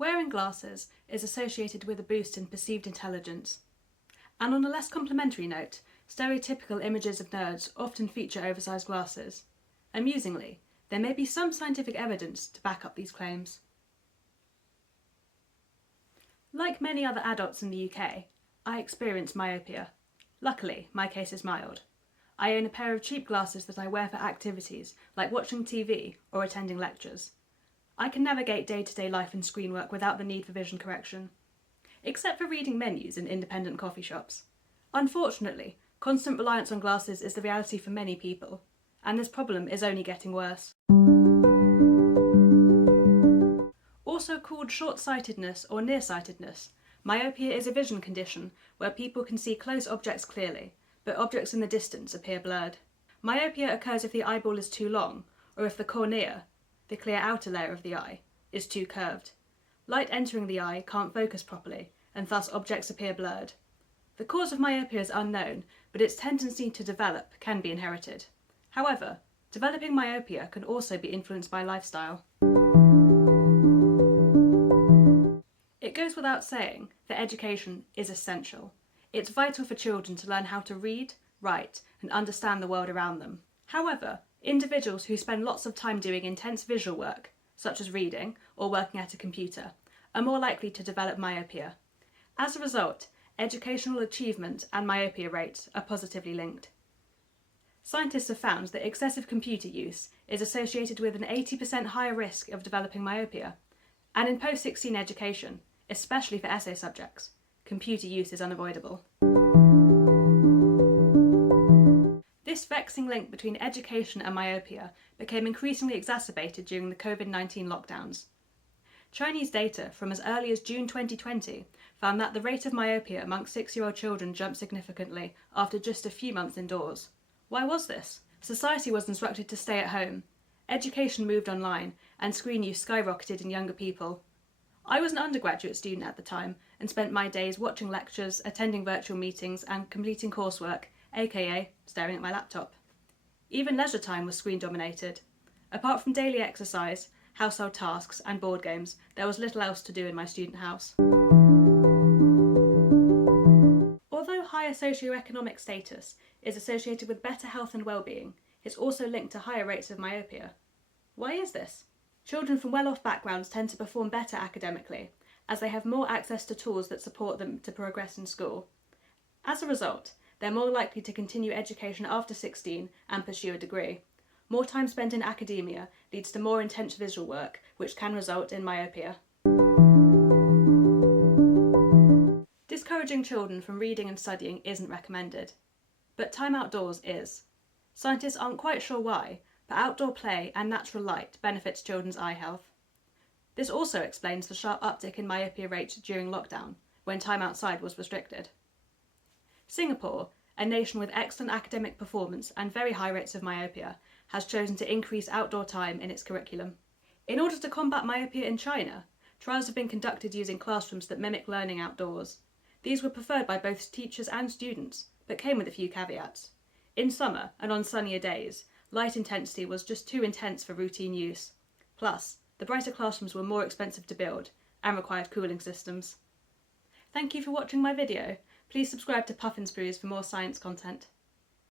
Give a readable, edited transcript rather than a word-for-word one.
Wearing glasses is associated with a boost in perceived intelligence. And on a less complimentary note, stereotypical images of nerds often feature oversized glasses. Amusingly, there may be some scientific evidence to back up these claims. Like many other adults in the UK, I experience myopia. Luckily, my case is mild. I own a pair of cheap glasses that I wear for activities like watching TV or attending lectures. I can navigate day-to-day life and screen work without the need for vision correction, except for reading menus in independent coffee shops. Unfortunately, constant reliance on glasses is the reality for many people, and this problem is only getting worse. Also called short-sightedness or nearsightedness, myopia is a vision condition where people can see close objects clearly, but objects in the distance appear blurred. Myopia occurs if the eyeball is too long, or if the cornea, the clear outer layer of the eye, is too curved. Light entering the eye can't focus properly, and thus objects appear blurred. The cause of myopia is unknown, but its tendency to develop can be inherited. However, developing myopia can also be influenced by lifestyle. It goes without saying that education is essential. It's vital for children to learn how to read, write, and understand the world around them. However, individuals who spend lots of time doing intense visual work, such as reading or working at a computer, are more likely to develop myopia. As a result, educational achievement and myopia rates are positively linked. Scientists have found that excessive computer use is associated with an 80% higher risk of developing myopia, and in post-16 education, especially for essay subjects, computer use is unavoidable. This vexing link between education and myopia became increasingly exacerbated during the COVID-19 lockdowns. Chinese data from as early as June 2020 found that the rate of myopia amongst 6-year-old children jumped significantly after just a few months indoors. Why was this? Society was instructed to stay at home, education moved online, and screen use skyrocketed in younger people. I was an undergraduate student at the time and spent my days watching lectures, attending virtual meetings, and completing coursework, aka staring at my laptop. Even leisure time was screen dominated. Apart from daily exercise, household tasks, and board games, there was little else to do in my student house. Although higher socioeconomic status is associated with better health and well-being, it's also linked to higher rates of myopia. Why is this? Children from well-off backgrounds tend to perform better academically, as they have more access to tools that support them to progress in school. As a result, they're more likely to continue education after 16 and pursue a degree. More time spent in academia leads to more intense visual work, which can result in myopia. Discouraging children from reading and studying isn't recommended, but time outdoors is. Scientists aren't quite sure why, but outdoor play and natural light benefits children's eye health. This also explains the sharp uptick in myopia rates during lockdown, when time outside was restricted. Singapore, a nation with excellent academic performance and very high rates of myopia, has chosen to increase outdoor time in its curriculum. In order to combat myopia in China, trials have been conducted using classrooms that mimic learning outdoors. These were preferred by both teachers and students, but came with a few caveats. In summer and on sunnier days, light intensity was just too intense for routine use. Plus, the brighter classrooms were more expensive to build and required cooling systems. Thank you for watching my video. Please subscribe to Puffin Sprues for more science content.